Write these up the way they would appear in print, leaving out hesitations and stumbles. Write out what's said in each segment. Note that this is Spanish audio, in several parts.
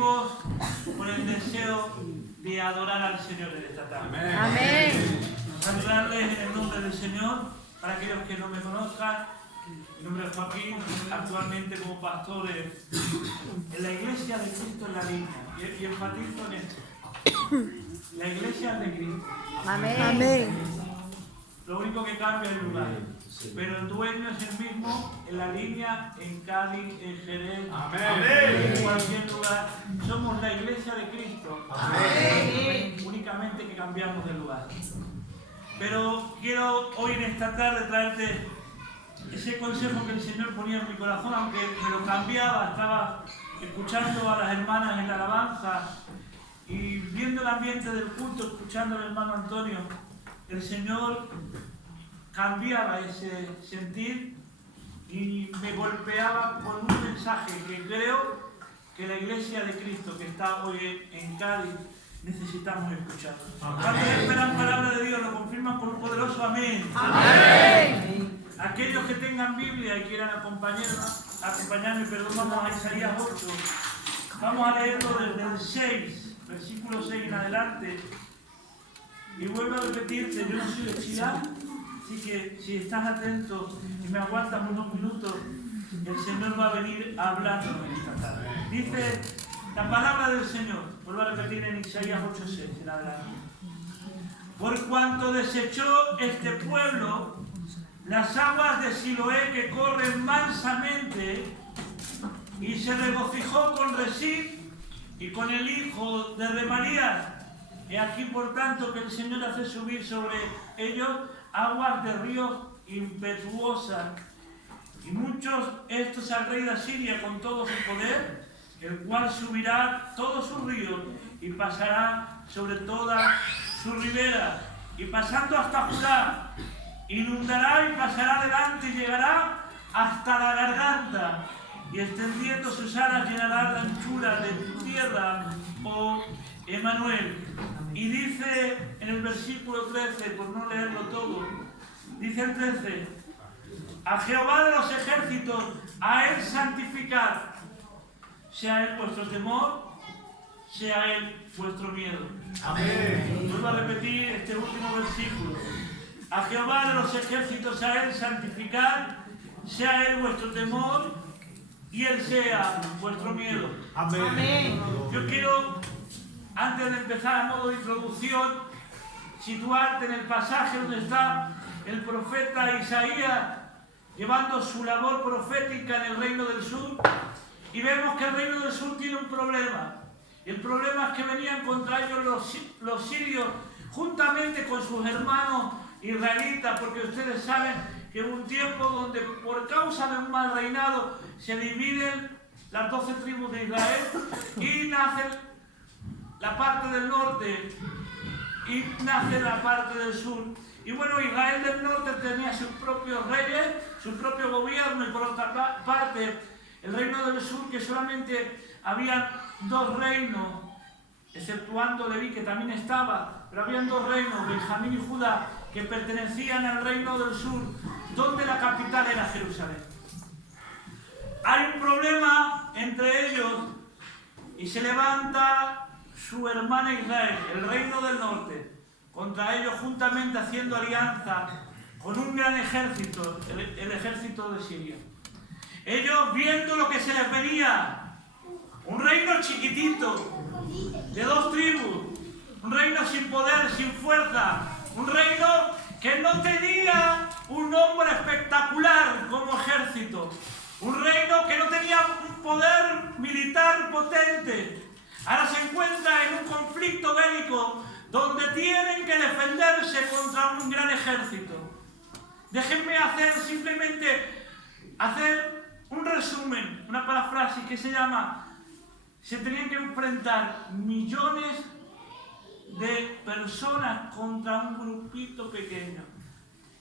venimos con el deseo de adorar al Señor en esta tarde. Amén. Saludarles en el nombre del Señor. Para aquellos que no me conozcan, mi nombre es Joaquín, actualmente como pastor en la Iglesia de Cristo en la Línea. Y enfatizo en esto. La Iglesia de Cristo. Amén. Amén. Lo único que cambia es el lugar. Pero el dueño es el mismo en la Línea, en Cádiz, en Jerez, en cualquier lugar. Somos la Iglesia de Cristo. Amén. Únicamente que cambiamos de lugar. Pero quiero hoy en esta tarde traerte ese consejo que el Señor ponía en mi corazón, aunque me lo cambiaba. Estaba escuchando a las hermanas en la alabanza y viendo el ambiente del culto, escuchando al hermano Antonio. El Señor cambiaba ese sentir y me golpeaba con un mensaje que creo que la Iglesia de Cristo que está hoy en Cádiz necesitamos escuchar. Cuando esperan palabra de Dios lo confirman con un poderoso amén. Amén. Aquellos que tengan Biblia y quieran acompañarme, vamos a Isaías 8. Vamos a leerlo desde el 6, versículo 6 en adelante. Y vuelvo a repetirte, yo no soy de Chilán, así que si estás atento y me aguantas unos minutos, el Señor va a venir hablando en esta tarde. Dice la palabra del Señor, vuelvo a repetir en Isaías 8:6 en adelante. Por cuanto desechó este pueblo las aguas de Siloé que corren mansamente, y se regocijó con Resín y con el hijo de Remarías. Y aquí, por tanto, que el Señor hace subir sobre ellos aguas de ríos impetuosas. Y muchos estos al rey de Asiria con todo su poder, el cual subirá todos sus ríos y pasará sobre toda su ribera. Y pasando hasta Judá, inundará y pasará adelante y llegará hasta la garganta. Y extendiendo sus alas llenará la anchura de tu tierra, oh Emanuel. Y dice en el versículo 13, por no leerlo todo, dice el 13: a Jehová de los ejércitos, a él santificar, sea él vuestro temor, sea él vuestro miedo. Amén. Vuelvo a repetir este último versículo: a Jehová de los ejércitos, a él santificar, sea él vuestro temor y él sea vuestro miedo. Amén. Amén. Yo quiero, antes de empezar a modo de introducción, situarte en el pasaje donde está el profeta Isaías llevando su labor profética en el reino del sur, y vemos que el reino del sur tiene un problema. El problema es que venían contra ellos los sirios juntamente con sus hermanos israelitas, porque ustedes saben que hubo un tiempo donde por causa de un mal reinado se dividen las 12 tribus de Israel y nace la parte del norte y nace la parte del sur. Y bueno, Israel del norte tenía sus propios reyes, su propio gobierno, y por otra parte el reino del sur, que solamente había 2 reinos, exceptuando Leví, que también estaba, pero habían 2 reinos, Benjamín y Judá, que pertenecían al reino del sur, donde la capital era Jerusalén. Hay un problema entre ellos y se levanta su hermana Israel, el reino del norte, contra ellos, juntamente haciendo alianza con un gran ejército, el ejército de Siria. Ellos, viendo lo que se les venía, un reino chiquitito, de 2 tribus, un reino sin poder, sin fuerza, un reino que no tenía un nombre espectacular como ejército, un reino que no tenía un poder militar potente. Ahora se encuentra en un conflicto bélico donde tienen que defenderse contra un gran ejército. Déjenme simplemente hacer un resumen, una parafrasis que se llama: se tenían que enfrentar millones de personas contra un grupito pequeño.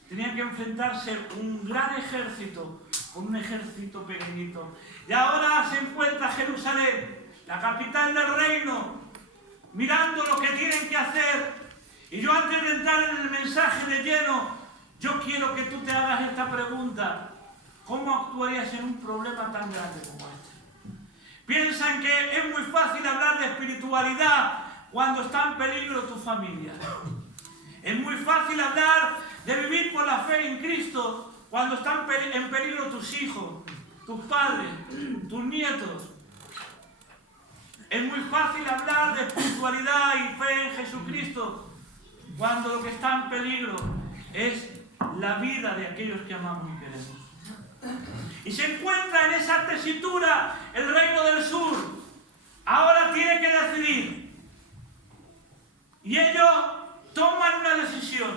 Tenían que enfrentarse un gran ejército con un ejército pequeñito. Y ahora se encuentra Jerusalén, la capital del reino, mirando lo que tienen que hacer. Y yo, antes de entrar en el mensaje de lleno, yo quiero que tú te hagas esta pregunta: ¿cómo actuarías en un problema tan grande como este? Piensan que es muy fácil hablar de espiritualidad cuando está en peligro tu familia. Es muy fácil hablar de vivir por la fe en Cristo cuando están en peligro tus hijos, tus padres, tus nietos. Es muy fácil hablar de espiritualidad y fe en Jesucristo cuando lo que está en peligro es la vida de aquellos que amamos y queremos. Y se encuentra en esa tesitura el reino del sur. Ahora tiene que decidir. Y ellos toman una decisión.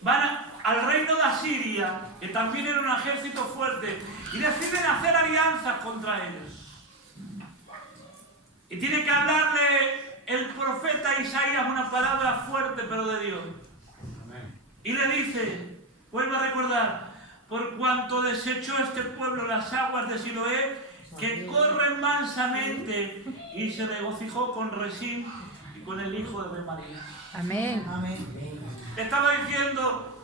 Van al reino de Asiria, que también era un ejército fuerte, y deciden hacer alianzas contra ellos. Y tiene que hablarle el profeta Isaías una palabra fuerte, pero de Dios. Y le dice, vuelve a recordar, por cuanto desechó este pueblo las aguas de Siloé, que corren mansamente, y se regocijó con Resín y con el hijo de María. Amén. Le estaba diciendo,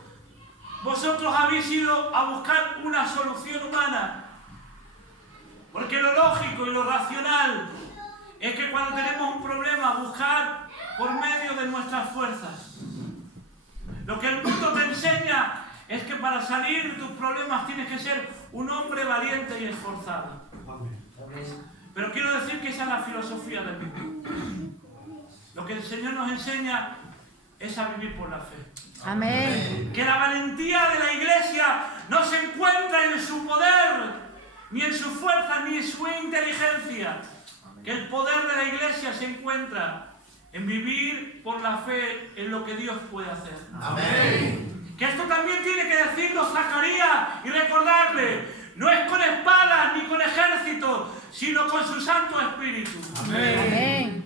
vosotros habéis ido a buscar una solución humana, porque lo lógico y lo racional es que cuando tenemos un problema, buscar por medio de nuestras fuerzas. Lo que el mundo te enseña es que para salir de tus problemas tienes que ser un hombre valiente y esforzado. Pero quiero decir que esa es la filosofía del mundo. Lo que el Señor nos enseña es a vivir por la fe. Amén. Que la valentía de la iglesia no se encuentra en su poder, ni en su fuerza, ni en su inteligencia. Que el poder de la iglesia se encuentra en vivir por la fe en lo que Dios puede hacer. Amén. Que esto también tiene que decirlo Zacarías y recordarle, no es con espadas ni con ejércitos, sino con su Santo Espíritu. Amén.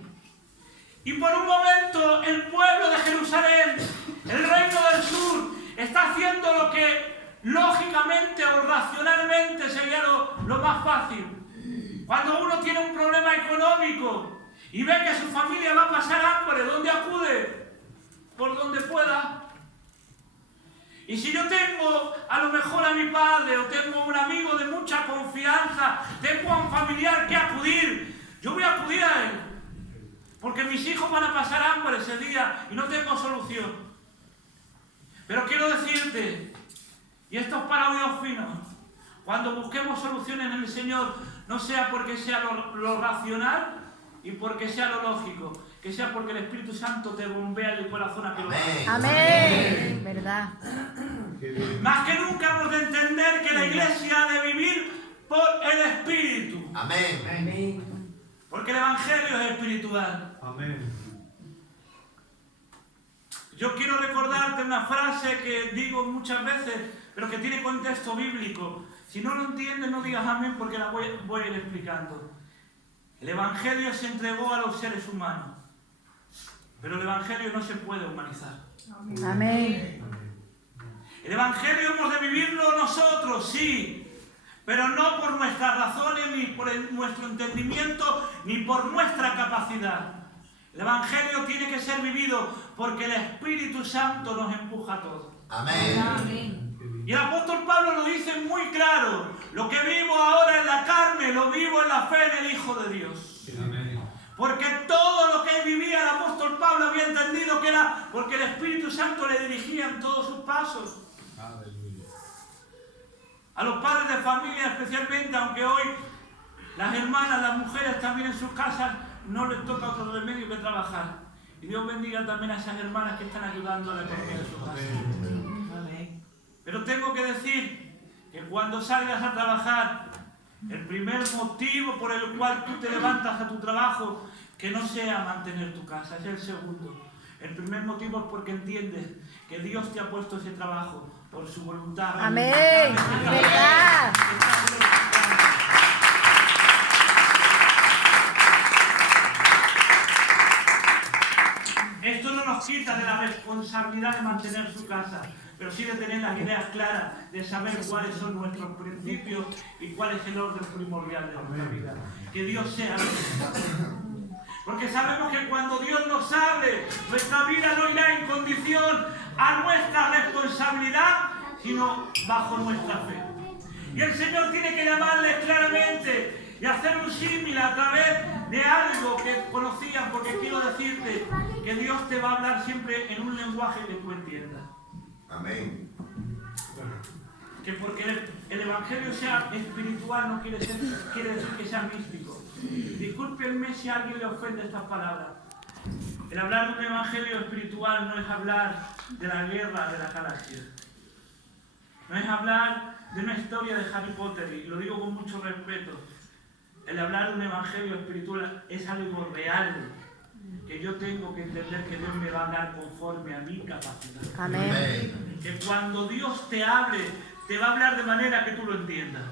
Y por un momento el pueblo de Jerusalén, el reino del sur, está haciendo lo que lógicamente o racionalmente sería lo más fácil. Cuando uno tiene un problema económico y ve que su familia va a pasar hambre, ¿dónde acude? Por donde pueda. Y si yo tengo a lo mejor a mi padre o tengo un amigo de mucha confianza, tengo a un familiar que acudir, yo voy a acudir a él. Porque mis hijos van a pasar hambre ese día y no tengo solución. Pero quiero decirte, y esto es para oídos finos, cuando busquemos soluciones en el Señor, no sea porque sea lo racional y porque sea lo lógico, que sea porque el Espíritu Santo te bombea el corazón a que lo hagas. Amén. ¿Verdad? Más que nunca hemos de entender que la iglesia ha de vivir por el Espíritu. Amén. Porque el Evangelio es espiritual. Amén. Yo quiero recordarte una frase que digo muchas veces, pero que tiene contexto bíblico. Si no lo entiendes, no digas amén porque la voy a ir explicando. El Evangelio se entregó a los seres humanos, pero el Evangelio no se puede humanizar. Amén. El Evangelio hemos de vivirlo nosotros, sí, pero no por nuestras razones, ni por nuestro entendimiento, ni por nuestra capacidad. El Evangelio tiene que ser vivido porque el Espíritu Santo nos empuja a todos. Amén. Y el apóstol Pablo lo dice muy claro, lo que vivo ahora en la carne, lo vivo en la fe en el Hijo de Dios. Amén. Porque todo lo que vivía el apóstol Pablo había entendido que era porque el Espíritu Santo le dirigía en todos sus pasos. Aleluya. A los padres de familia especialmente, aunque hoy las hermanas, las mujeres también en sus casas no les toca otro remedio que trabajar. Y Dios bendiga también a esas hermanas que están ayudando a la economía de su casa. Pero tengo que decir que cuando salgas a trabajar, el primer motivo por el cual tú te levantas a tu trabajo, que no sea mantener tu casa, es el segundo. El primer motivo es porque entiendes que Dios te ha puesto ese trabajo por su voluntad. Amén. ¿Verdad? Esto no nos quita de la responsabilidad de mantener su casa, pero sí de tener las ideas claras, de saber cuáles son nuestros principios y cuál es el orden primordial de nuestra vida. Que Dios sea nuestro. Porque sabemos que cuando Dios nos hable, nuestra vida no irá en condición a nuestra responsabilidad, sino bajo nuestra fe. Y el Señor tiene que llamarles claramente y hacer un símil a través de algo que conocían, porque quiero decirte que Dios te va a hablar siempre en un lenguaje que tú entiendas. Amén. Que porque el evangelio sea espiritual no quiere decir que sea místico. Discúlpenme si a alguien le ofende estas palabras. El hablar de un evangelio espiritual no es hablar de la guerra de las galaxias. No es hablar de una historia de Harry Potter, y lo digo con mucho respeto. El hablar de un evangelio espiritual es algo real, que yo tengo que entender que Dios me va a dar conforme a mi capacidad. Amén. Que cuando Dios te hable, te va a hablar de manera que tú lo entiendas.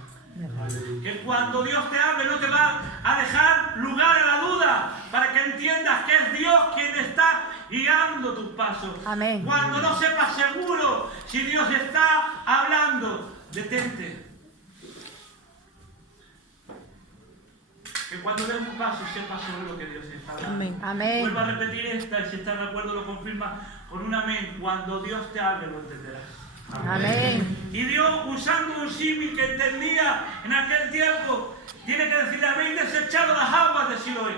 Que cuando Dios te hable no te va a dejar lugar a la duda, para que entiendas que es Dios quien está guiando tus pasos. Amén. Cuando no sepas seguro si Dios está hablando, detente. Que cuando des un paso sepas seguro que Dios está hablando. Amén. Amén. Vuelvo a repetir esta, y si estás de acuerdo lo confirma con un amén. Cuando Dios te hable lo entenderás. Amén. Y Dios, usando un símil que entendía en aquel tiempo, tiene que decir: habéis desechado las aguas de Siloé.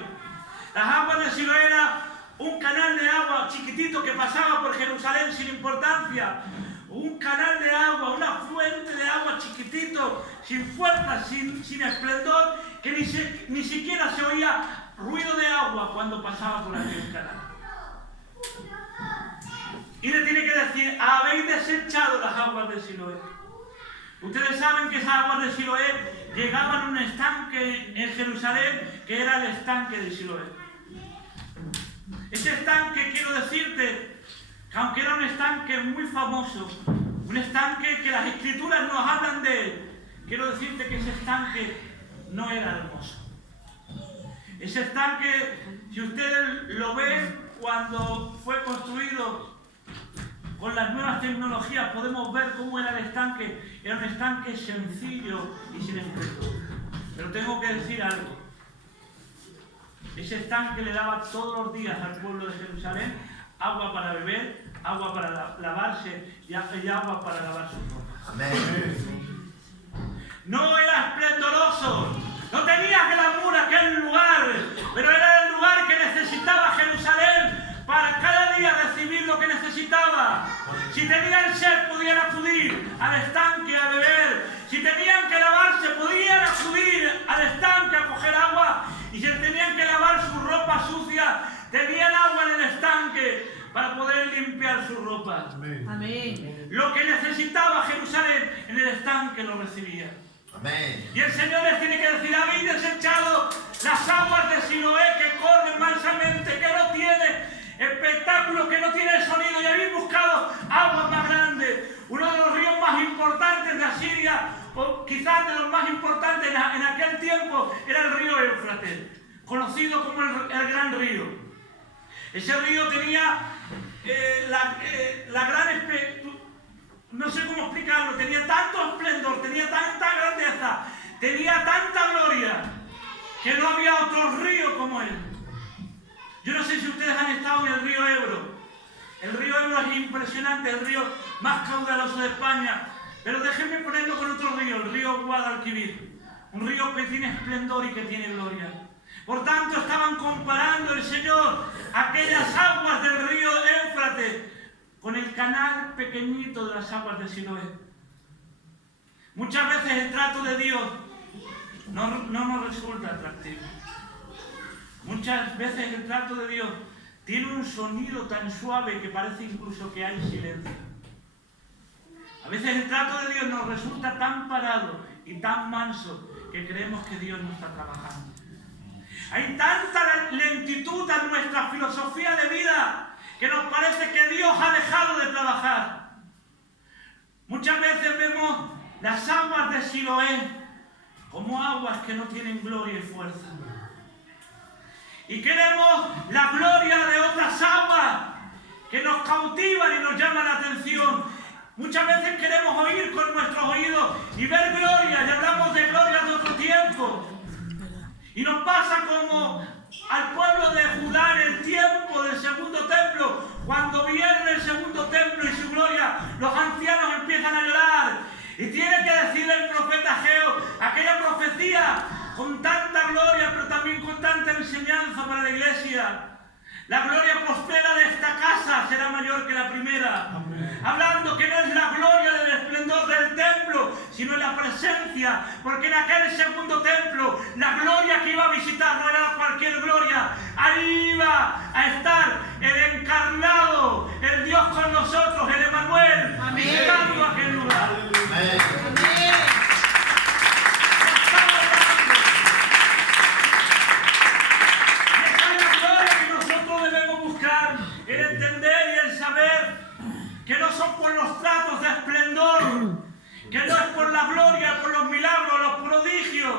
Las aguas de Siloé era un canal de agua chiquitito que pasaba por Jerusalén sin importancia. Un canal de agua, una fuente de agua chiquitito, sin fuerza, sin esplendor, que ni siquiera se oía ruido de agua cuando pasaba por aquel canal. Y le tiene que decir: habéis desechado las aguas de Siloé. Ustedes saben que esas aguas de Siloé llegaban a un estanque en Jerusalén, que era el estanque de Siloé. Ese estanque, quiero decirte, que aunque era un estanque muy famoso, un estanque que las escrituras nos hablan de él, quiero decirte que ese estanque no era hermoso. Ese estanque, si ustedes lo ven, cuando fue construido con las nuevas tecnologías, podemos ver cómo era el estanque. Era un estanque sencillo y sin esplendor. Pero tengo que decir algo. Ese estanque le daba todos los días al pueblo de Jerusalén agua para beber, agua para lavarse y agua para lavar sus ropas. Amén. No era esplendoroso, no tenía glamour aquel lugar, pero era el lugar que necesitaba Jerusalén para cada día recibir lo que necesitaba. Si tenían sed, podían acudir al estanque a beber. Si tenían que lavarse, podían acudir al estanque a coger agua. Y si tenían que lavar su ropa sucia, tenían agua en el estanque para poder limpiar su ropa. Amén. Lo que necesitaba Jerusalén, en el estanque lo recibía. Amén. Y el Señor les tiene que decir: habéis desechado las aguas de Siloé, que corren mansamente, que no tiene espectáculo, que no tiene sonido, y habéis buscado aguas más grandes. Uno de los ríos más importantes de Asiria, o quizás de los más importantes en aquel tiempo, era el río Éufrates, conocido como el Gran Río. Ese río tenía la gran no sé cómo explicarlo, tenía tanto esplendor, tenía tanta grandeza, tenía tanta gloria, que no había otro río como él. Yo no sé si ustedes han estado en el río Ebro. El río Ebro es impresionante, el río más caudaloso de España. Pero déjenme ponerlo con otro río, el río Guadalquivir. Un río que tiene esplendor y que tiene gloria. Por tanto, estaban comparando el Señor aquellas aguas del río Éufrates con el canal pequeñito de las aguas de Siloé. Muchas veces el trato de Dios no nos resulta atractivo. Muchas veces el trato de Dios tiene un sonido tan suave que parece incluso que hay silencio. A veces el trato de Dios nos resulta tan parado y tan manso que creemos que Dios no está trabajando. Hay tanta lentitud en nuestra filosofía de vida que nos parece que Dios ha dejado de trabajar. Muchas veces vemos las aguas de Siloé como aguas que no tienen gloria y fuerza. Y queremos la gloria de otras aguas que nos cautivan y nos llaman la atención. Muchas veces queremos oír con nuestros oídos y ver gloria, y hablamos de gloria de otro tiempo. Y nos pasa como al pueblo de Judá en el tiempo del segundo templo. Cuando vieron el segundo templo y su gloria, los ancianos empiezan a llorar. Y tiene que decirle el profeta Ageo aquella profecía con tanta enseñanza para la iglesia. La gloria postrera de esta casa será mayor que la primera. Amén. Hablando que no es la gloria del esplendor del templo, sino la presencia, porque en aquel segundo templo la gloria que iba a visitar no era cualquier gloria. Ahí iba a estar el encarnado, el Dios con nosotros, el Emmanuel, visitando aquel lugar. Amén. El entender y el saber que no son por los tratos de esplendor, que no es por la gloria, por los milagros, los prodigios,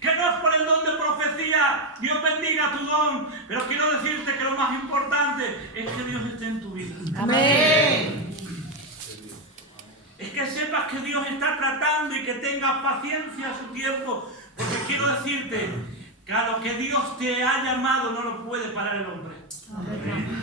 que no es por el don de profecía. Dios bendiga tu don, pero quiero decirte que lo más importante es que Dios esté en tu vida. Amén. Es que sepas que Dios está tratando y que tengas paciencia a su tiempo, porque quiero decirte que a lo que Dios te ha llamado no lo puede parar el hombre. Amén.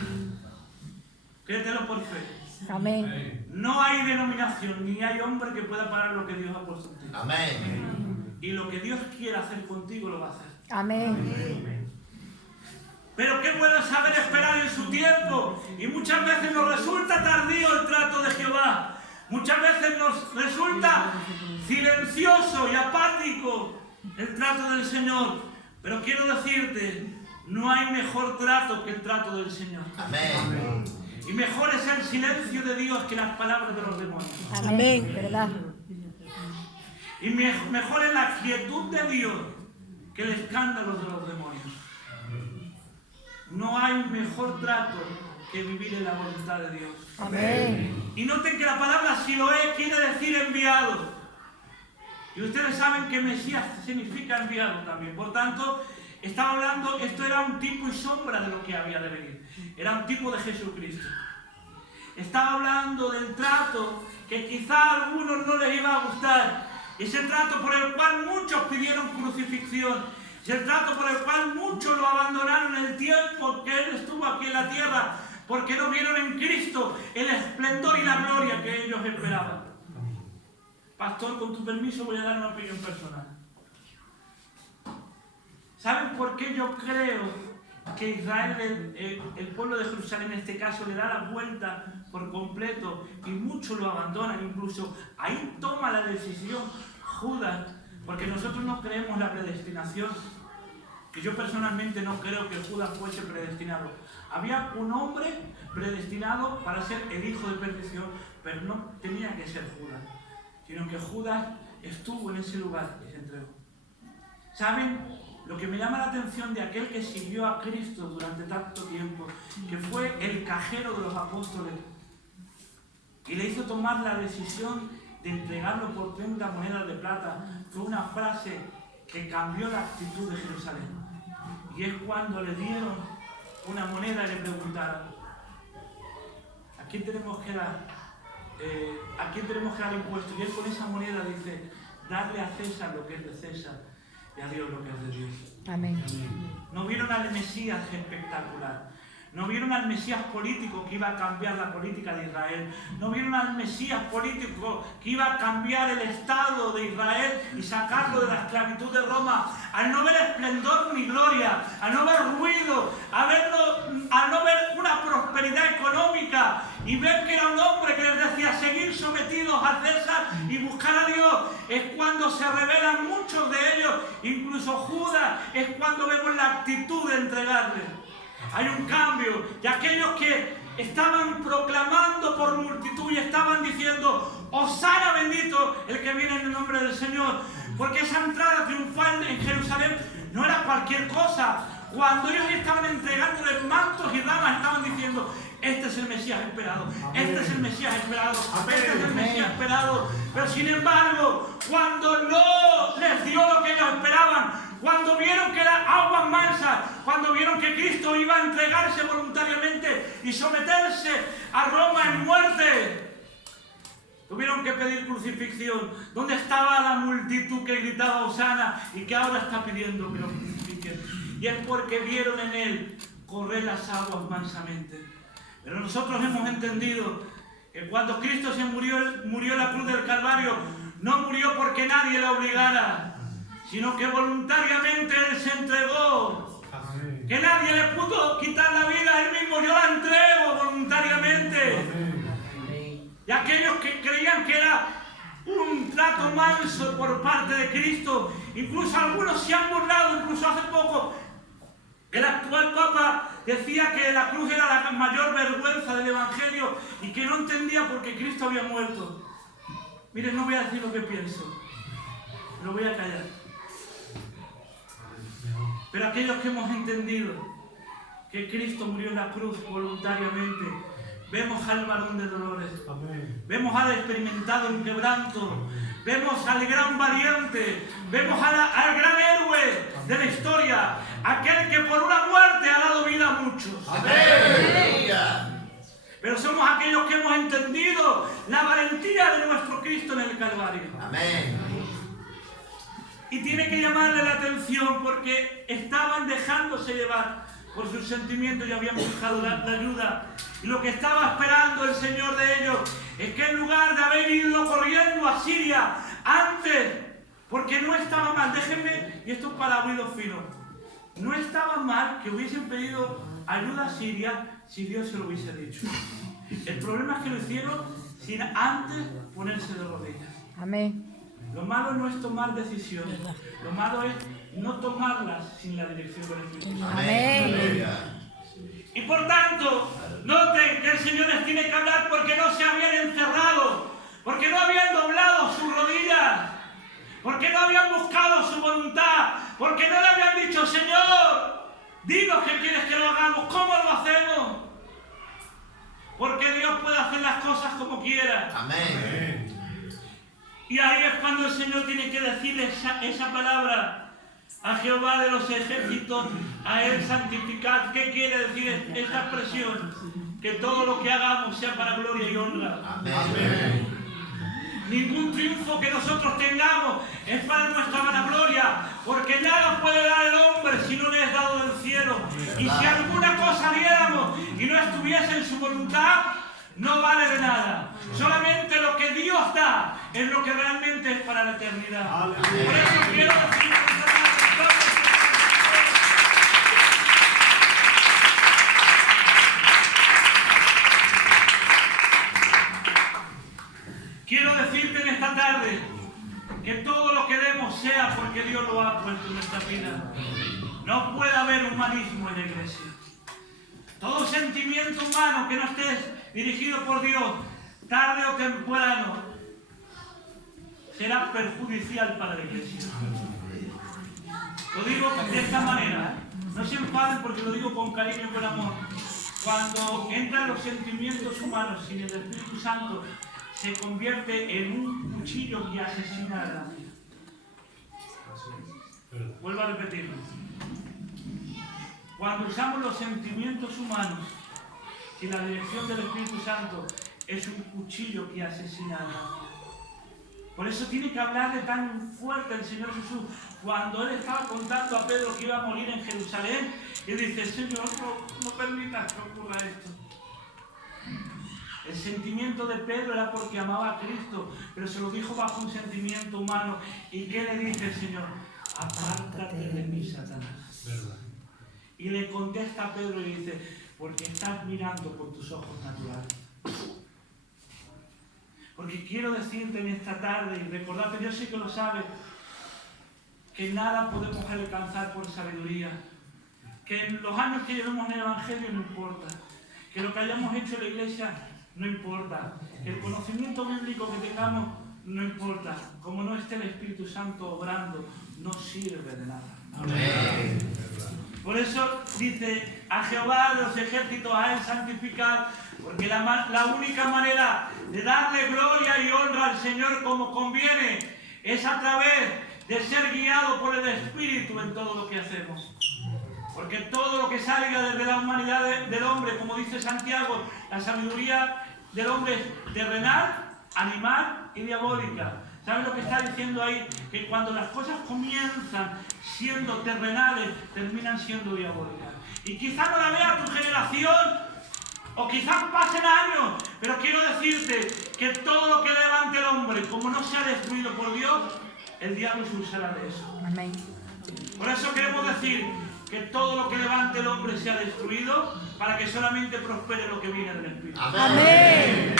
Créetelo por fe. Amén. No hay denominación ni hay hombre que pueda parar lo que Dios ha puesto en ti. Amén. Y lo que Dios quiera hacer contigo lo va a hacer. Amén. Pero qué bueno saber esperar en su tiempo. Y muchas veces nos resulta tardío el trato de Jehová. Muchas veces nos resulta silencioso y apático el trato del Señor. Pero quiero decirte, no hay mejor trato que el trato del Señor. Amén. Y mejor es el silencio de Dios que las palabras de los demonios. Amén. ¿Verdad? Y mejor es la quietud de Dios que el escándalo de los demonios. No hay mejor trato que vivir en la voluntad de Dios. Amén. Y noten que la palabra Siloé quiere decir enviado. Y ustedes saben que Mesías significa enviado también. Por tanto, estaba hablando, esto era un tipo y sombra de lo que había de venir. Era un tipo de Jesucristo. Estaba hablando del trato que quizá a algunos no les iba a gustar. Ese trato por el cual muchos pidieron crucifixión. Ese trato por el cual muchos lo abandonaron en el tiempo que Él estuvo aquí en la tierra. Porque no vieron en Cristo el esplendor y la gloria que ellos esperaban. Pastor, con tu permiso voy a dar una opinión personal. ¿Saben por qué yo creo que Israel, el pueblo de Jerusalén en este caso, le da la vuelta por completo y muchos lo abandonan? Incluso ahí toma la decisión Judas, porque nosotros no creemos la predestinación. Que yo personalmente no creo que Judas fuese predestinado. Había un hombre predestinado para ser el hijo de perdición, pero no tenía que ser Judas, sino que Judas estuvo en ese lugar y se entregó. ¿Saben? Lo que me llama la atención de aquel que siguió a Cristo durante tanto tiempo, que fue el cajero de los apóstoles, y le hizo tomar la decisión de entregarlo por 30 monedas de plata, fue una frase que cambió la actitud de Jerusalén. Y es cuando le dieron una moneda y le preguntaron: ¿a quién tenemos que dar? ¿A quién tenemos que dar impuestos? Y él con esa moneda dice: darle a César lo que es de César y a Dios lo que es de Dios. Amén. No vieron al Mesías espectacular. No vieron al Mesías político que iba a cambiar la política de Israel. No vieron al Mesías político que iba a cambiar el Estado de Israel y sacarlo de la esclavitud de Roma. Al no ver esplendor ni gloria, al no ver ruido, al no ver una prosperidad económica y ver que era un hombre que les decía seguir sometidos a César y buscar a Dios, es cuando se revelan muchos de ellos, incluso Judas, es cuando vemos la actitud de entregarle. Hay un cambio, y aquellos que estaban proclamando por multitud y estaban diciendo: Hosana bendito el que viene en el nombre del Señor, porque esa entrada triunfal en Jerusalén no era cualquier cosa. Cuando ellos estaban entregándoles mantos y damas, estaban diciendo: este es el Mesías esperado, este es el Mesías esperado, este es el Mesías esperado. Pero sin embargo, cuando no les dio lo que ellos esperaban, cuando vieron que eran aguas mansas, cuando vieron que Cristo iba a entregarse voluntariamente y someterse a Roma en muerte, tuvieron que pedir crucifixión. ¿Dónde estaba la multitud que gritaba Hosana y que ahora está pidiendo que lo crucifiquen? Y es porque vieron en él correr las aguas mansamente. Pero nosotros hemos entendido que cuando Cristo se murió en la cruz del Calvario, no murió porque nadie le obligara, sino que voluntariamente Él se entregó. que nadie le pudo quitar la vida a él mismo, yo la entrego voluntariamente. Y aquellos que creían que era un trato manso por parte de Cristo, incluso algunos se han burlado, incluso hace poco el actual Papa decía que la cruz era la mayor vergüenza del Evangelio y que no entendía por qué Cristo había muerto. Miren, no voy a decir lo que pienso, lo voy a callar. Pero aquellos que hemos entendido que Cristo murió en la cruz voluntariamente, vemos al varón de dolores, vemos al experimentado en quebranto, vemos al gran valiente, vemos al gran héroe de la historia, aquel que por una muerte ha dado vida a muchos. Pero somos aquellos que hemos entendido la valentía de nuestro Cristo en el Calvario. Y tiene que llamarle la atención porque estaban dejándose llevar por sus sentimientos y habían buscado la ayuda. Y lo que estaba esperando el Señor de ellos es que en lugar de haber ido corriendo a Siria antes, porque no estaba mal, déjenme, y esto es para oídos finos, no estaba mal que hubiesen pedido ayuda a Siria si Dios se lo hubiese dicho. El problema es que lo hicieron sin antes ponerse de rodillas. Amén. Lo malo no es tomar decisiones, lo malo es no tomarlas sin la dirección del Espíritu Santo. Amén. Y por tanto, noten que el Señor les tiene que hablar porque no se habían encerrado, porque no habían doblado sus rodillas, porque no habían buscado su voluntad, porque no le habían dicho, Señor, dinos qué quieres que lo hagamos, ¿cómo lo hacemos? Porque Dios puede hacer las cosas como quiera. Amén. Y ahí es cuando el Señor tiene que decirle esa palabra a Jehová de los ejércitos, a Él santificar. ¿Qué quiere decir esta expresión? Que todo lo que hagamos sea para gloria y honra. Amén. Ningún triunfo que nosotros tengamos es para nuestra vanagloria, porque nada puede dar el hombre si no le es dado del cielo. Y si alguna cosa diéramos y no estuviese en su voluntad, no vale de nada. Solamente lo que Dios da es lo que realmente es para la eternidad. Por eso quiero decir quiero decirte en esta tarde que todo lo que demos sea porque Dios lo ha puesto en nuestra vida. No puede haber humanismo en la iglesia. Todo sentimiento humano que no esté dirigido por Dios, tarde o temprano, será perjudicial para la iglesia. Lo digo de esta manera, no se enfaden porque lo digo con cariño y con amor. Cuando entran los sentimientos humanos sin el Espíritu Santo, se convierte en un cuchillo que asesina a la vida. Vuelvo a repetirlo. Cuando usamos los sentimientos humanos sin la dirección del Espíritu Santo, es un cuchillo que asesina a la vida. Por eso tiene que hablarle tan fuerte el Señor Jesús. Cuando Él estaba contando a Pedro que iba a morir en Jerusalén, Él dice, Señor, no permitas que ocurra esto. El sentimiento de Pedro era porque amaba a Cristo, pero se lo dijo bajo un sentimiento humano. ¿Y qué le dice el Señor? Apártate de mí, Satanás. ¿Verdad? Y le contesta a Pedro y dice, porque estás mirando por tus ojos naturales. Porque quiero decirte en esta tarde y recordarte, yo sé que lo sabes, que nada podemos alcanzar por sabiduría, que en los años que llevemos en el Evangelio no importa, que lo que hayamos hecho en la iglesia no importa, que el conocimiento bíblico que tengamos no importa, como no esté el Espíritu Santo obrando, no sirve de nada. Amén. Por eso dice, a Jehová de los ejércitos a Él santificar, porque la única manera de darle gloria y honra al Señor como conviene es a través de ser guiado por el Espíritu en todo lo que hacemos. Porque todo lo que salga desde la humanidad del hombre, como dice Santiago, la sabiduría del hombre es terrenal, animal y diabólica. ¿Sabes lo que está diciendo ahí? Que cuando las cosas comienzan siendo terrenales, terminan siendo diabólicas. Y quizás no la vea tu generación, o quizás pasen años, pero quiero decirte que todo lo que levante el hombre, como no sea destruido por Dios, el diablo se usará de eso. Amén. Por eso queremos decir que todo lo que levante el hombre sea destruido, para que solamente prospere lo que viene del Espíritu. Amén.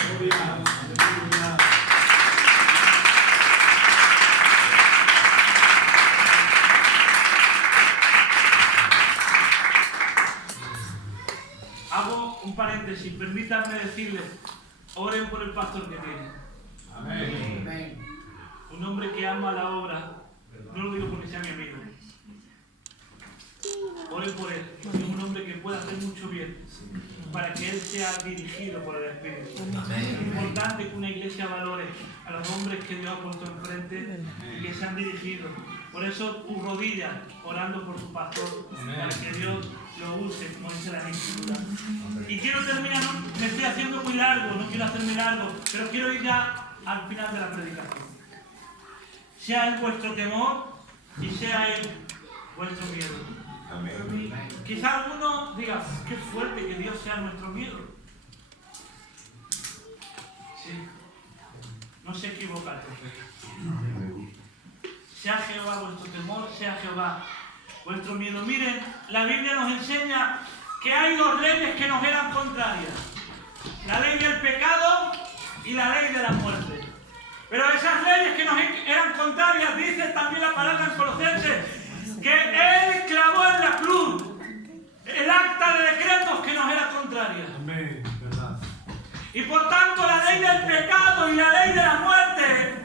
Hago un paréntesis, permítanme decirles, oren por el pastor que tiene. Amén. Un hombre que ama la obra, no lo digo porque sea mi amigo. Oren por él, es un hombre que puede hacer mucho bien, para que él sea dirigido por el Espíritu. Es importante que una iglesia valore a los hombres que Dios ha puesto enfrente y que sean dirigidos. Por eso tu rodilla orando por tu pastor, para que Dios lo use, como dice la Escritura. Y quiero terminar, me estoy haciendo muy largo, no quiero hacerme largo, pero quiero ir ya al final de la predicación. Sea él vuestro temor y sea él vuestro miedo. Amén. Quizá alguno diga, qué fuerte que Dios sea nuestro miedo. Sí, no se equivoca. Sea Jehová vuestro temor, sea Jehová vuestro miedo. Miren, la Biblia nos enseña que hay dos leyes que nos eran contrarias. La ley del pecado y la ley de la muerte. Pero esas leyes que nos eran contrarias, dice también la palabra en Colosenses, que Él clavó en la cruz el acta de decretos que nos era contraria. Amén. Verdad. Y por tanto la ley del pecado y la ley de la muerte,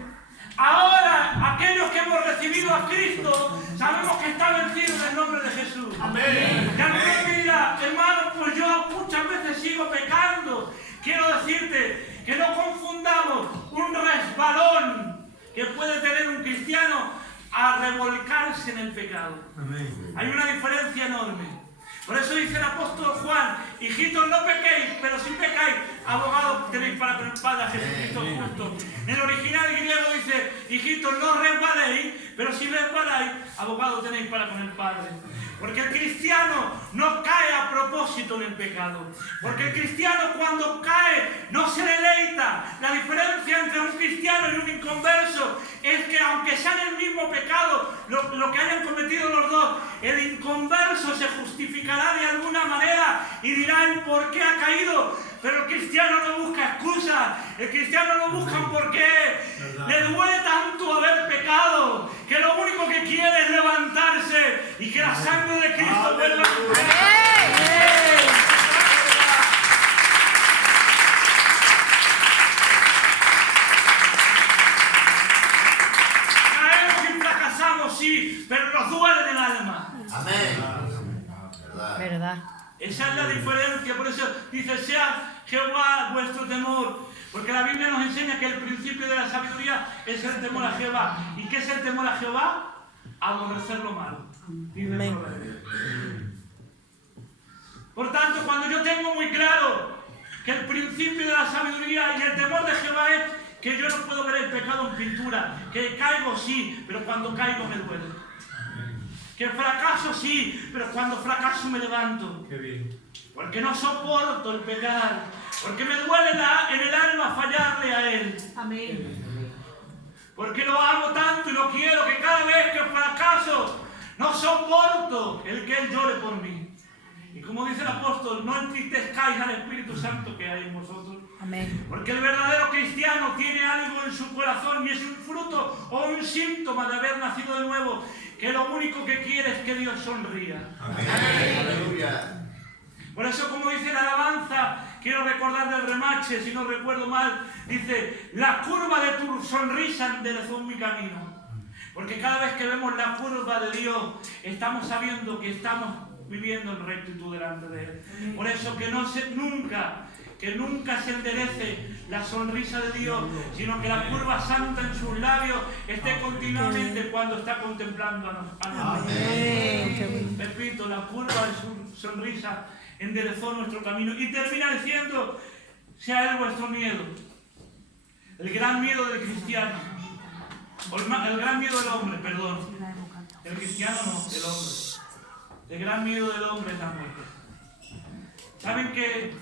ahora aquellos que hemos recibido a Cristo, sabemos que está vencido en el nombre de Jesús. Amén. Y alguno me dirá, hermano, pues yo muchas veces sigo pecando. Quiero decirte que no confundamos un resbalón que puede tener un cristiano a revolcarse en el pecado. Amén. Hay una diferencia enorme. Por eso dice el apóstol Juan, hijitos, no pequéis, pero si pecáis, abogados tenéis para con el Padre, a Jesucristo justo. En el original griego dice, hijitos, no resbaléis, pero si resbaláis, abogados tenéis para con el Padre. Porque el cristiano no cae a propósito en el pecado. Porque el cristiano cuando cae no se deleita. La diferencia entre un cristiano y un inconverso es que aunque sean el mismo pecado, lo que hayan cometido los dos, el inconverso se justificará de alguna manera y dirá el por qué ha caído. Pero el cristiano no busca excusas, el cristiano no busca un porqué. Le duele tanto haber pecado que lo único que quiere es levantarse y que la sangre de Cristo vuelva a su vida. Caemos y fracasamos, sí, pero nos duele en el alma. Amén. Verdad. Esa es la diferencia, por eso dice, sea Jehová vuestro temor, porque la Biblia nos enseña que el principio de la sabiduría es el temor a Jehová. ¿Y qué es el temor a Jehová? Aborrecer lo malo. Dice el proverbio. Por tanto, cuando yo tengo muy claro que el principio de la sabiduría y el temor de Jehová es que yo no puedo ver el pecado en pintura, que caigo sí, pero cuando caigo me duele. Que fracaso sí, pero cuando fracaso me levanto. Qué bien. Porque no soporto el pecar. Porque me duele en el alma fallarle a Él. Amén. Porque lo amo tanto y lo quiero que cada vez que fracaso no soporto el que Él llore por mí. Y como dice el apóstol, no entristezcáis al Espíritu Santo que hay en vosotros. Amén. Porque el verdadero cristiano tiene algo en su corazón y es un fruto o un síntoma de haber nacido de nuevo, que lo único que quiere es que Dios sonría. Amén. Aleluya. Por eso, como dice la alabanza, quiero recordar del remache, si no recuerdo mal, dice, la curva de tu sonrisa enderezó mi camino. Porque cada vez que vemos la curva de Dios, estamos sabiendo que estamos viviendo en rectitud delante de Él. Por eso que nunca se enderece la sonrisa de Dios, sino que la curva santa en sus labios esté continuamente cuando está contemplando a nosotros. Repito, la curva de su sonrisa enderezó nuestro camino. Y termina diciendo, sea Él vuestro miedo. El gran miedo del cristiano, o el gran miedo del hombre, perdón. El cristiano no, el hombre. El gran miedo del hombre es la muerte. ¿Saben que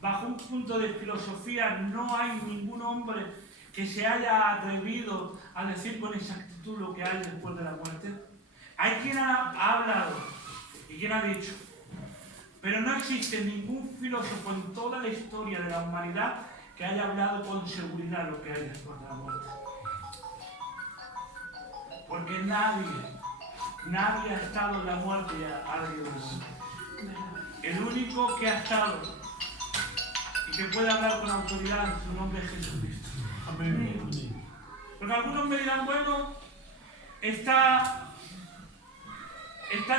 bajo un punto de filosofía no hay ningún hombre que se haya atrevido a decir con exactitud lo que hay después de la muerte? Hay quien ha hablado, y ¿Y quién ha dicho? Pero no existe ningún filósofo en toda la historia de la humanidad que haya hablado con seguridad lo que hay después de la muerte. Porque nadie ha estado en la muerte y ha leído eso. El único que ha estado y que puede hablar con autoridad, su nombre es Jesucristo. Amén. Porque algunos me dirán, bueno, están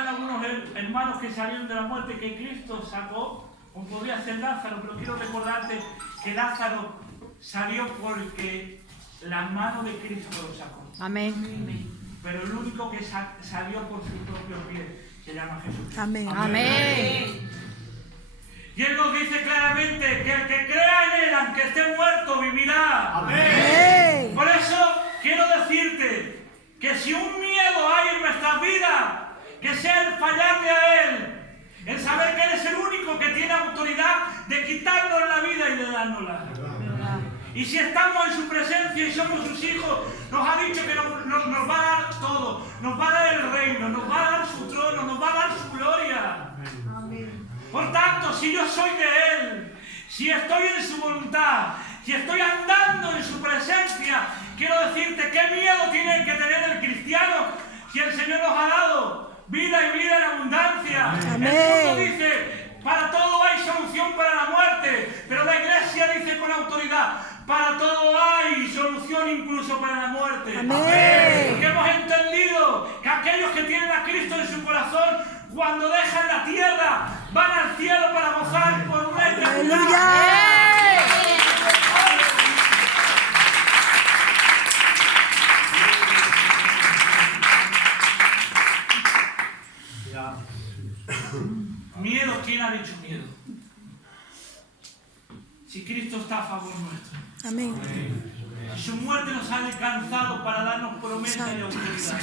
algunos hermanos que salieron de la muerte que Cristo sacó, como podría ser Lázaro, pero quiero recordarte que Lázaro salió porque la mano de Cristo lo sacó. Amén. Pero el único que salió por su propio pie se llama Jesucristo. Amén. Amén. Y Él nos dice claramente que el que crea en Él, aunque esté muerto, vivirá. Amén. Por eso quiero decirte que si un miedo hay en nuestras vidas, que sea el fallarle a Él, el saber que Él es el único que tiene autoridad de quitarnos la vida y de dárnosla. Y si estamos en su presencia y somos sus hijos, nos ha dicho que nos va a dar todo, nos va a dar el reino, nos va a dar su trono, nos va a dar su gloria. Por tanto, si yo soy de Él, si estoy en su voluntad, si estoy andando en su presencia, quiero decirte qué miedo tiene que tener el cristiano si el Señor nos ha dado vida y vida en abundancia. Amén. El mundo dice, para todo hay solución para la muerte, pero la iglesia dice con autoridad, para todo hay solución incluso para la muerte. Amén. Porque hemos entendido que aquellos que tienen a Cristo en su corazón, cuando dejan la tierra, van al cielo para gozar por una eternidad. Miedo, ¿quién ha dicho miedo? Si Cristo está a favor nuestro. Amén. Si su muerte nos ha alcanzado para darnos promesa y autoridad.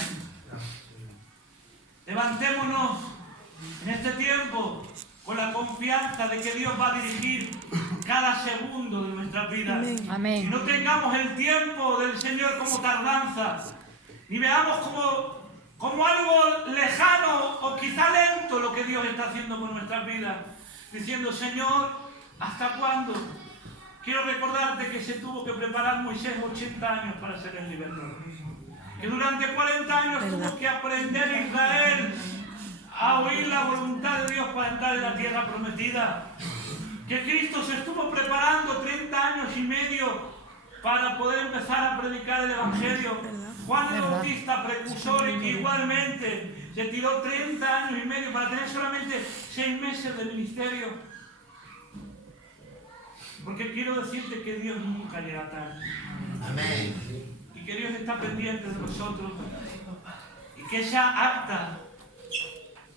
Levantémonos en este tiempo con la confianza de que Dios va a dirigir cada segundo de nuestras vidas. Amén. Y no tengamos el tiempo del Señor como tardanza, ni veamos como algo lejano o quizá lento lo que Dios está haciendo con nuestras vidas, diciendo, Señor, ¿hasta cuándo? Quiero recordarte que se tuvo que preparar Moisés 80 años para ser el libertador. Que durante 40 años tuvo que aprender Israel a oír la voluntad de Dios para entrar en la tierra prometida. Que Cristo se estuvo preparando 30 años y medio para poder empezar a predicar el Evangelio. Juan el Bautista, precursor, igualmente se tiró 30 años y medio para tener solamente 6 meses de ministerio. Porque quiero decirte que Dios nunca llega tarde. Amén. Y que Dios está pendiente de nosotros. Y que esa acta,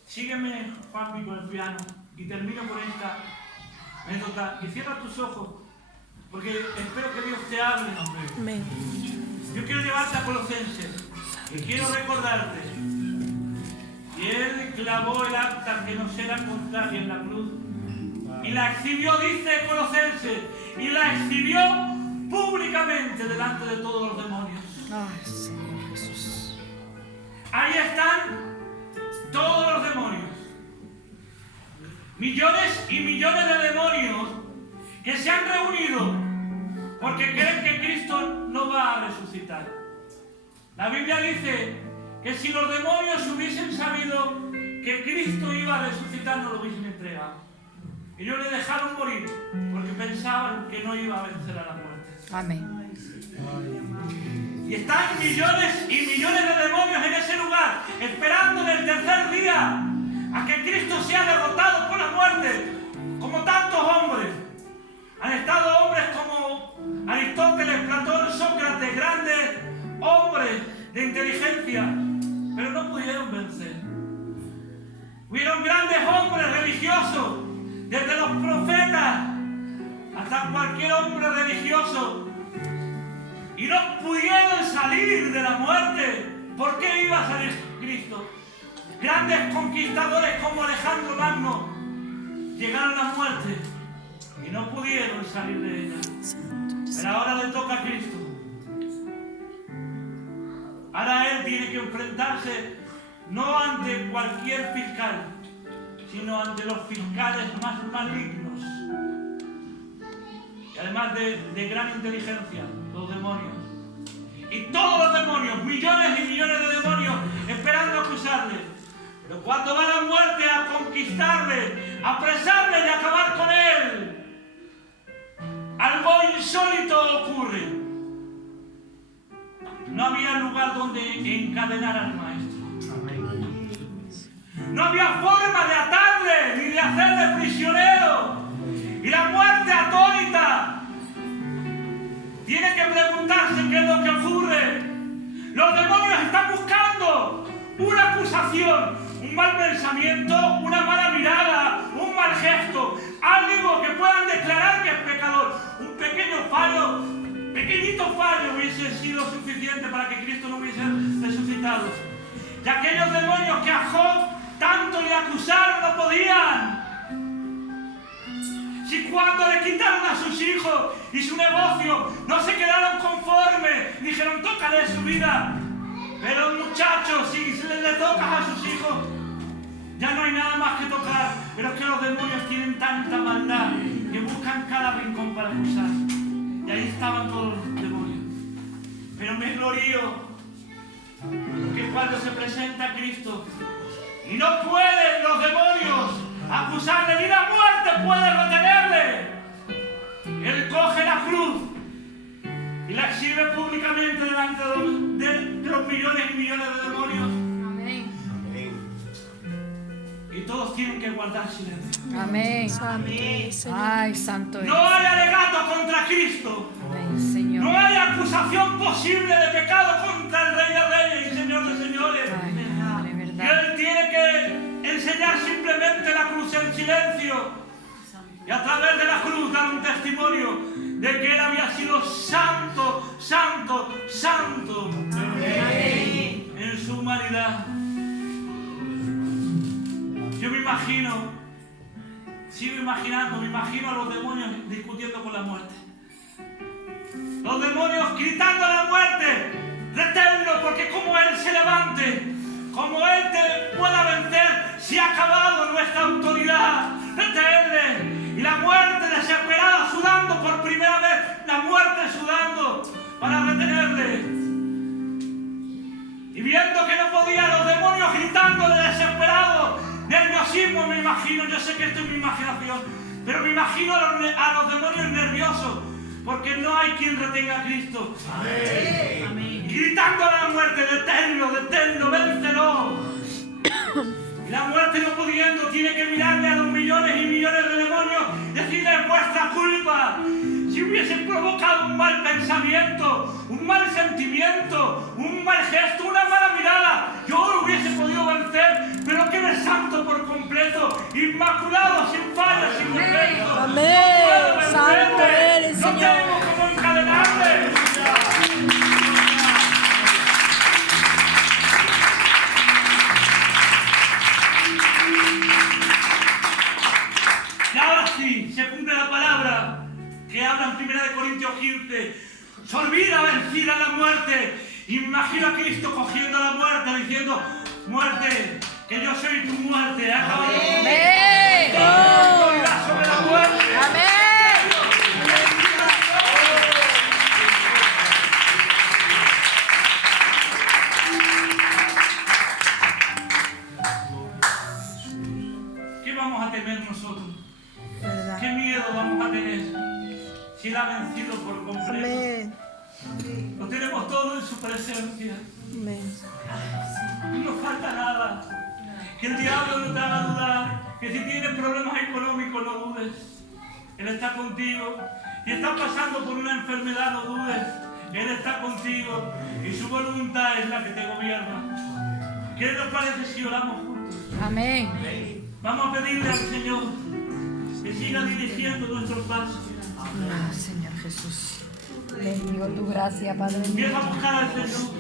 sígueme, Juanpi, con el piano, y termino con esta anécdota. Y cierra tus ojos, porque espero que Dios te hable. Amén. Yo quiero llevarte a Colosenses y quiero recordarte que Él clavó el acta que nos era contraria en la cruz y la exhibió, dice Colosenses, y la exhibió públicamente delante de todos los demonios. Ay, Señor Jesús. Ahí están todos los demonios, millones y millones de demonios que se han reunido porque creen que Cristo no va a resucitar. La Biblia dice que si los demonios hubiesen sabido que Cristo iba a resucitar, no lo hubiesen entregado. Ellos le dejaron morir porque pensaban que no iba a vencer a la muerte. Amén. Y están millones y millones de demonios en ese lugar, esperando en el tercer día a que Cristo sea derrotado por la muerte, como tantos hombres. Han estado hombres como Aristóteles, Platón, Sócrates, grandes hombres de inteligencia, pero no pudieron vencer. Hubieron grandes hombres religiosos, desde los profetas hasta cualquier hombre religioso, y no pudieron salir de la muerte. ¿Por qué iba a salir Cristo? Grandes conquistadores como Alejandro Magno llegaron a la muerte y no pudieron salir de ella. Pero ahora le toca a Cristo. Ahora Él tiene que enfrentarse no ante cualquier fiscal, sino ante los fiscales más malignos. Y además de gran inteligencia, los demonios. Y todos los demonios, millones y millones de demonios, esperando acusarle. Pero cuando va la muerte a conquistarle, a apresarle y a acabar con él, algo insólito ocurre. No había lugar donde encadenar al maestro. No había forma de atarle ni de hacerle prisionero. Y la muerte atónita tiene que preguntarse qué es lo que ocurre. Los demonios están buscando una acusación, un mal pensamiento, una mala mirada, un mal gesto, algo que puedan declarar que es pecador. Un pequeño fallo, pequeñito fallo hubiese sido suficiente para que Cristo no hubiese resucitado. Y aquellos demonios que a Job tanto le acusaron no podían. Si cuando le quitaron a sus hijos y su negocio no se quedaron conformes, dijeron tócale su vida. Pero muchachos, si le tocas a sus hijos, ya no hay nada más que tocar. Pero es que los demonios tienen tanta maldad que buscan cada rincón para acusar. Y ahí estaban todos los demonios. Pero me glorío que cuando se presenta Cristo y no pueden los demonios acusarle, ni la muerte puede retenerle, Él coge la cruz y la exhibe públicamente delante de los millones y millones de demonios. Amén. Y todos tienen que guardar silencio. Amén. Amén. Ay, santo es. No hay alegato contra Cristo. Amén, Señor. No hay acusación posible de pecado contra el Rey de Reyes y Señor de Señores. Ay, Padre, Y verdad. Él tiene que enseñar simplemente la cruz en silencio. Y a través de la cruz dar un testimonio de que Él había sido santo, santo, santo. Amén. En su humanidad. Yo me imagino, sigo imaginando, me imagino a los demonios discutiendo con la muerte. Los demonios gritando a la muerte, reténlo, porque como Él se levante, como Él te pueda vencer, se ha acabado nuestra autoridad. Reténle. Y la muerte desesperada, sudando por primera vez, la muerte sudando para retenerle. Y viendo que no podía, los demonios gritando de desesperado, nerviosismo me imagino, yo sé que esto es mi imaginación, pero me imagino a los demonios nerviosos, porque no hay quien retenga a Cristo. Amén. Y gritando a la muerte, deténlo, deténlo, véncelo. Y la muerte no pudiendo, tiene que mirarle a los millones y millones de demonios y decirle es vuestra culpa. Si hubiesen provocado un mal pensamiento, un mal sentimiento, un mal gesto, una mala mirada, yo lo hubiese podido vencer, pero que eres santo por completo, inmaculado, sin fallas, sin defectos. Amén. No puedo vencerle, Santo eres, no Señor. tengo cómo encadenarle. Y ahora sí, se cumple la palabra que habla en 1 Corintios 15. Se olvida vencida la muerte. Y me imagino a Cristo cogiendo a la muerte, diciendo, muerte, que yo soy tu muerte. He acabado con Amén. toda autoridad sobre la muerte. Amén. ¿Qué vamos a temer nosotros? ¿Verdad? ¿Qué miedo vamos a tener si Él ha vencido por completo? Amén. Lo tenemos todo en su presencia. Amén. No nos falta nada. Que el diablo no te haga dudar. Que si tienes problemas económicos no dudes. Él está contigo. Si estás pasando por una enfermedad no dudes. Él está contigo. Y su voluntad es la que te gobierna. ¿Qué nos parece si oramos juntos? Amén. Vamos a pedirle al Señor que siga dirigiendo nuestros pasos. Ah, Señor Jesús. Bendigo tu gracia, Padre mío. Empieza a buscar al Señor.